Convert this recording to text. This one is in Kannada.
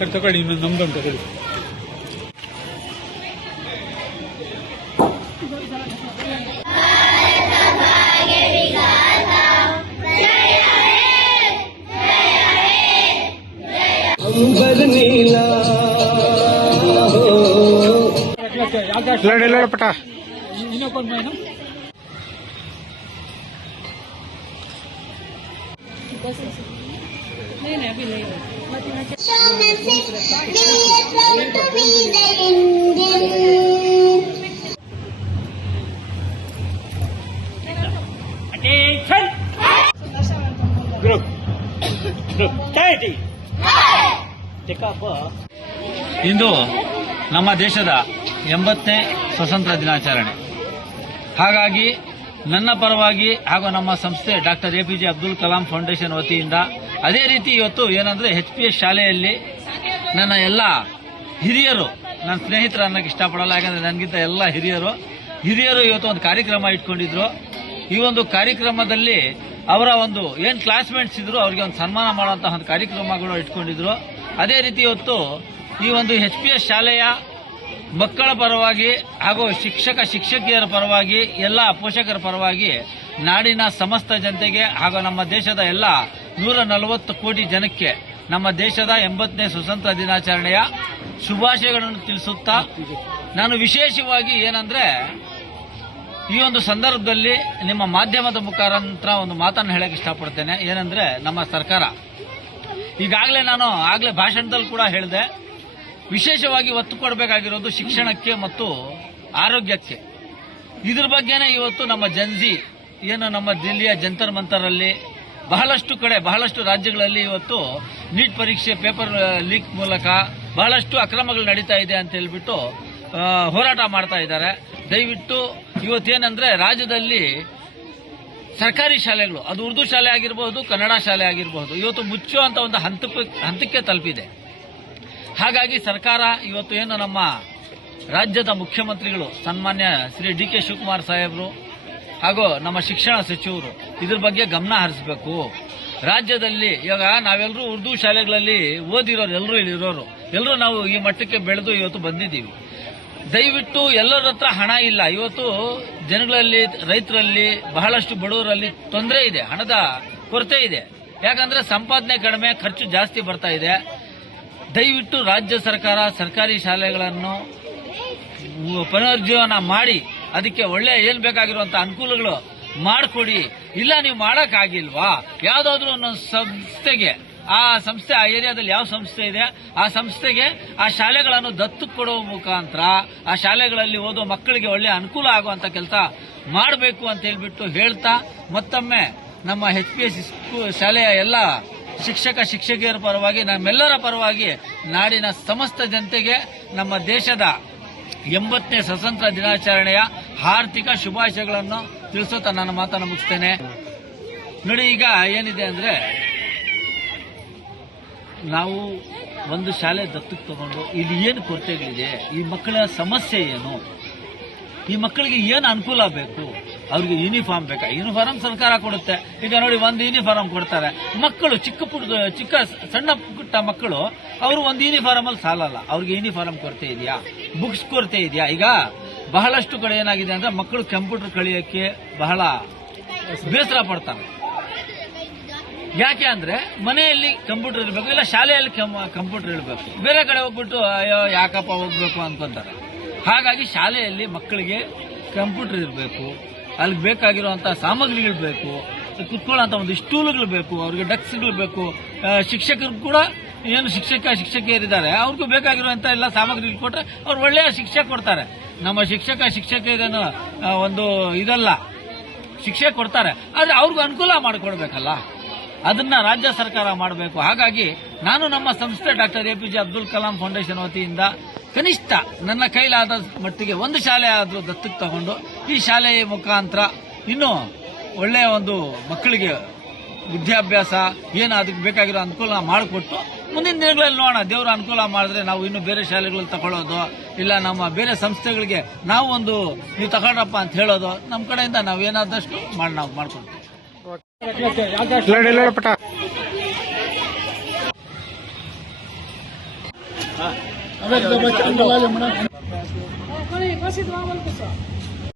ತಗೊಳ್ಳಿ ಇನ್ನೊಂದು ನಮ್ದೊಂದು ತಗೊಳ್ಳಿ. ಪಟ ಇನ್ನೊಂದು नहीं अभी नहीं ಇಂದು ನಮ್ಮ ದೇಶದ 80ನೇ ಸ್ವತಂತ್ರ ದಿನಾಚರಣೆ. ಹಾಗಾಗಿ ನನ್ನ ಪರವಾಗಿ ಹಾಗೂ ನಮ್ಮ ಸಂಸ್ಥೆ doctor APJ Abdul Kalam foundation ವತಿಯಿಂದ ಅದೇ ರೀತಿ ಇವತ್ತು ಏನಂದ್ರೆ HPS ಶಾಲೆಯಲ್ಲಿ ನನ್ನ ಎಲ್ಲ ಹಿರಿಯರು, ನನ್ನ ಸ್ನೇಹಿತರು ಅನ್ನೋಕೆ ಇಷ್ಟಪಡಲ್ಲ, ಯಾಕಂದ್ರೆ ನನಗಿಂತ ಎಲ್ಲ ಹಿರಿಯರು ಇವತ್ತು ಒಂದು ಕಾರ್ಯಕ್ರಮ ಇಟ್ಕೊಂಡಿದ್ರು. ಈ ಒಂದು ಕಾರ್ಯಕ್ರಮದಲ್ಲಿ ಅವರ ಒಂದು ಏನು ಕ್ಲಾಸ್ಮೇಟ್ಸ್ ಇದ್ರು ಅವರಿಗೆ ಒಂದು ಸನ್ಮಾನ ಮಾಡುವಂತಹ ಒಂದು ಕಾರ್ಯಕ್ರಮಗಳು ಇಟ್ಕೊಂಡಿದ್ರು. ಅದೇ ರೀತಿ ಇವತ್ತು ಈ ಒಂದು HPS ಶಾಲೆಯ ಮಕ್ಕಳ ಪರವಾಗಿ ಹಾಗೂ ಶಿಕ್ಷಕಿಯರ ಪರವಾಗಿ ಎಲ್ಲ ಪೋಷಕರ ಪರವಾಗಿ ನಾಡಿನ ಸಮಸ್ತ ಜನತೆಗೆ ಹಾಗೂ ನಮ್ಮ ದೇಶದ ಎಲ್ಲ 140 ಕೋಟಿ ಜನಕ್ಕೆ ನಮ್ಮ ದೇಶದ 80ನೇ ಸ್ವತಂತ್ರ ದಿನಾಚರಣೆಯ ಶುಭಾಶಯಗಳನ್ನು ತಿಳಿಸುತ್ತಾ, ನಾನು ವಿಶೇಷವಾಗಿ ಏನಂದ್ರೆ ಈ ಒಂದು ಸಂದರ್ಭದಲ್ಲಿ ನಿಮ್ಮ ಮಾಧ್ಯಮದ ಮುಖಾಂತರ ಒಂದು ಮಾತನ್ನು ಹೇಳಕ್ಕೆ ಇಷ್ಟಪಡ್ತೇನೆ. ಏನಂದ್ರೆ ನಮ್ಮ ಸರ್ಕಾರ ಈಗಾಗಲೇ ನಾನು ಭಾಷಣದಲ್ಲಿ ಕೂಡ ಹೇಳಿದೆ, ವಿಶೇಷವಾಗಿ ಒತ್ತು ಕೊಡಬೇಕಾಗಿರೋದು ಶಿಕ್ಷಣಕ್ಕೆ ಮತ್ತು ಆರೋಗ್ಯಕ್ಕೆ. ಇದ್ರ ಬಗ್ಗೆನೇ ಇವತ್ತು ನಮ್ಮ ಜನ್ಜಿ ಏನು ನಮ್ಮ ದಿಲ್ಲಿಯ ಜಂತರ್ ಮಂತರಲ್ಲಿ ಬಹಳಷ್ಟು ರಾಜ್ಯಗಳಲ್ಲಿ ಇವತ್ತು ನೀಟ್ ಪರೀಕ್ಷೆ ಪೇಪರ್ ಲೀಕ್ ಮೂಲಕ ಬಹಳಷ್ಟು ಅಕ್ರಮಗಳು ನಡೀತಾ ಇದೆ ಅಂತ ಹೇಳ್ಬಿಟ್ಟು ಹೋರಾಟ ಮಾಡ್ತಾ ಇದ್ದಾರೆ. ದಯವಿಟ್ಟು ಇವತ್ತೇನಂದ್ರೆ ರಾಜ್ಯದಲ್ಲಿ ಸರ್ಕಾರಿ ಶಾಲೆಗಳು, ಅದು ಉರ್ದು ಶಾಲೆ ಆಗಿರಬಹುದು, ಕನ್ನಡ ಶಾಲೆ ಆಗಿರಬಹುದು, ಇವತ್ತು ಮುಚ್ಚುವಂತ ಒಂದು ಹಂತಕ್ಕೆ ತಲುಪಿದೆ. ಹಾಗಾಗಿ ಸರ್ಕಾರ ಇವತ್ತು ಏನು ನಮ್ಮ ರಾಜ್ಯದ ಮುಖ್ಯಮಂತ್ರಿಗಳು ಸನ್ಮಾನ್ಯ ಶ್ರೀ DK ಶಿವಕುಮಾರ್ ಸಾಹೇಬರು ಹಾಗೂ ನಮ್ಮ ಶಿಕ್ಷಣ ಸಚಿವರು ಇದ್ರ ಬಗ್ಗೆ ಗಮನ ಹರಿಸಬೇಕು. ರಾಜ್ಯದಲ್ಲಿ ಇವಾಗ ನಾವೆಲ್ಲರೂ ಉರ್ದು ಶಾಲೆಗಳಲ್ಲಿ ಓದಿರೋರು ಎಲ್ಲರೂ ನಾವು ಈ ಮಟ್ಟಕ್ಕೆ ಬೆಳೆದು ಇವತ್ತು ಬಂದಿದ್ದೀವಿ. ದಯವಿಟ್ಟು ಎಲ್ಲರ ಹತ್ರ ಹಣ ಇಲ್ಲ. ಇವತ್ತು ಜನಗಳಲ್ಲಿ, ರೈತರಲ್ಲಿ, ಬಹಳಷ್ಟು ಬಡವರಲ್ಲಿ ತೊಂದರೆ ಇದೆ, ಹಣದ ಕೊರತೆ ಇದೆ. ಯಾಕಂದ್ರೆ ಸಂಪಾದನೆ ಕಡಿಮೆ, ಖರ್ಚು ಜಾಸ್ತಿ ಬರ್ತಾ ಇದೆ. ದಯವಿಟ್ಟು ರಾಜ್ಯ ಸರ್ಕಾರ ಸರ್ಕಾರಿ ಶಾಲೆಗಳನ್ನು ಪುನರುಜ್ಜೀವನ ಮಾಡಿ ಅದಕ್ಕೆ ಒಳ್ಳೆ ಏನ್ ಬೇಕಾಗಿರುವಂತಹ ಅನುಕೂಲಗಳು ಮಾಡಿಕೊಡಿ. ಇಲ್ಲ ನೀವು ಮಾಡಕ್ಕಾಗಿಲ್ವಾ, ಯಾವ್ದಾದ್ರು ಒಂದೊಂದು ಸಂಸ್ಥೆಗೆ, ಆ ಏರಿಯಾದಲ್ಲಿ ಯಾವ ಸಂಸ್ಥೆ ಇದೆ ಆ ಸಂಸ್ಥೆಗೆ ಆ ಶಾಲೆಗಳನ್ನು ದತ್ತು ಕೊಡುವ ಮುಖಾಂತರ ಆ ಶಾಲೆಗಳಲ್ಲಿ ಓದುವ ಮಕ್ಕಳಿಗೆ ಒಳ್ಳೆ ಅನುಕೂಲ ಆಗುವಂತ ಕೆಲಸ ಮಾಡಬೇಕು ಅಂತ ಹೇಳ್ಬಿಟ್ಟು ಹೇಳ್ತಾ, ಮತ್ತೊಮ್ಮೆ ನಮ್ಮ HPS ಶಾಲೆಯ ಎಲ್ಲ ಶಿಕ್ಷಕಿಯರ ಪರವಾಗಿ, ನಮ್ಮೆಲ್ಲರ ಪರವಾಗಿ ನಾಡಿನ ಸಮಸ್ತ ಜನತೆಗೆ ನಮ್ಮ ದೇಶದ 80ನೇ ಸ್ವತಂತ್ರ ದಿನಾಚರಣೆಯ ಹಾರ್ದಿಕ ಶುಭಾಶಯಗಳನ್ನು ತಿಳಿಸುತ್ತಾ ನನ್ನ ಮಾತನ್ನು ಮುಗಿಸ್ತೇನೆ. ನೋಡಿ, ಈಗ ಏನಿದೆ ಅಂದ್ರೆ ನಾವು ಒಂದು ಶಾಲೆ ದತ್ತಕ್ಕೆ ತಗೊಂಡು ಇಲ್ಲಿ ಏನು ಕೊರತೆಗಳಿದೆ, ಈ ಮಕ್ಕಳ ಸಮಸ್ಯೆ ಏನು, ಈ ಮಕ್ಕಳಿಗೆ ಏನು ಅನುಕೂಲ ಬೇಕು, ಅವ್ರಿಗೆ ಯೂನಿಫಾರ್ಮ್ ಬೇಕಾ, ಯೂನಿಫಾರ್ಮ್ ಸರ್ಕಾರ ಕೊಡುತ್ತೆ. ಈಗ ನೋಡಿ, ಒಂದು ಯೂನಿಫಾರ್ಮ್ ಕೊಡ್ತಾರೆ, ಮಕ್ಕಳು ಚಿಕ್ಕ ಸಣ್ಣ ಪುಟ್ಟ ಮಕ್ಕಳು ಅವರು ಒಂದು ಯೂನಿಫಾರ್ಮ್ ಅಲ್ಲಿ ಸಾಲಲ್ಲ, ಅವ್ರಿಗೆ ಯೂನಿಫಾರ್ಮ್ ಕೊರತೆ ಇದೆಯಾ, ಬುಕ್ಸ್ ಕೊರತೆ ಇದೆಯಾ. ಈಗ ಬಹಳಷ್ಟು ಕಡೆ ಏನಾಗಿದೆ ಅಂದ್ರೆ ಮಕ್ಕಳು ಕಂಪ್ಯೂಟರ್ ಕಲಿಯೋಕ್ಕೆ ಬಹಳ ಬೇಸರ ಪಡ್ತಾರೆ. ಯಾಕೆ ಅಂದ್ರೆ ಮನೆಯಲ್ಲಿ ಕಂಪ್ಯೂಟರ್ ಇರಬೇಕು, ಇಲ್ಲ ಶಾಲೆಯಲ್ಲಿ ಕಂಪ್ಯೂಟರ್ ಇರಬೇಕು, ಬೇರೆ ಕಡೆ ಹೋಗ್ಬಿಟ್ಟು ಅಯ್ಯೋ ಯಾಕಪ್ಪ ಹೋಗ್ಬೇಕು ಅನ್ಕೊಂತಾರೆ. ಹಾಗಾಗಿ ಶಾಲೆಯಲ್ಲಿ ಮಕ್ಕಳಿಗೆ ಕಂಪ್ಯೂಟರ್ ಇರಬೇಕು, ಅಲ್ಲಿ ಬೇಕಾಗಿರುವಂತಹ ಸಾಮಗ್ರಿಗಳು ಬೇಕು, ಕುತ್ಕೊಳ್ಳೋಂಥ ಒಂದು ಸ್ಟೂಲ್ಗಳು ಬೇಕು, ಅವ್ರಿಗೆ ಡೆಸ್ಕ್ಗಳು ಬೇಕು. ಶಿಕ್ಷಕರು ಕೂಡ ಏನು ಶಿಕ್ಷಕಿಯರಿದ್ದಾರೆ ಅವ್ರಿಗೂ ಬೇಕಾಗಿರುವಂತಹ ಎಲ್ಲ ಸಾಮಗ್ರಿಗಳು ಕೊಟ್ಟರೆ ಅವ್ರು ಒಳ್ಳೆಯ ಶಿಕ್ಷೆ ಕೊಡ್ತಾರೆ. ನಮ್ಮ ಶಿಕ್ಷಕಿಯರೇನು ಒಂದು ಇದಲ್ಲ, ಶಿಕ್ಷೆ ಕೊಡ್ತಾರೆ, ಆದ್ರೆ ಅವ್ರಿಗೂ ಅನುಕೂಲ ಮಾಡಿಕೊಡ್ಬೇಕಲ್ಲ, ಅದನ್ನ ರಾಜ್ಯ ಸರ್ಕಾರ ಮಾಡಬೇಕು. ಹಾಗಾಗಿ ನಾನು ನಮ್ಮ ಸಂಸ್ಥೆ doctor APJ Abdul Kalam foundation ವತಿಯಿಂದ ಕನಿಷ್ಠ ನನ್ನ ಕೈಲಾದ ಮಟ್ಟಿಗೆ ಒಂದು ಶಾಲೆ ಆದರೂ ದತ್ತಕ್ಕೆ ತಗೊಂಡು ಈ ಶಾಲೆಯ ಮುಖಾಂತರ ಇನ್ನೂ ಒಳ್ಳೆಯ ಒಂದು ಮಕ್ಕಳಿಗೆ ವಿದ್ಯಾಭ್ಯಾಸ ಏನು ಅದಕ್ಕೆ ಬೇಕಾಗಿರೋ ಅನುಕೂಲ ಮಾಡಿಕೊಟ್ಟು ಮುಂದಿನ ದಿನಗಳಲ್ಲಿ ನೋಡೋಣ, ದೇವರ ಅನುಕೂಲ ಮಾಡಿದ್ರೆ ನಾವು ಇನ್ನು ಬೇರೆ ಶಾಲೆಗಳಲ್ಲಿ ತಗೊಳ್ಳೋದು, ಇಲ್ಲ ನಮ್ಮ ಬೇರೆ ಸಂಸ್ಥೆಗಳಿಗೆ ನಾವು ಒಂದು ನೀವು ತಗೊಂಡ್ರಪ್ಪ ಅಂತ ಹೇಳೋದು, ನಮ್ಮ ಕಡೆಯಿಂದ ನಾವು ಏನಾದಷ್ಟು ನಾವು ಮಾಡ್ಕೊಡ್ತೀವಿ. अगर जब बच्चा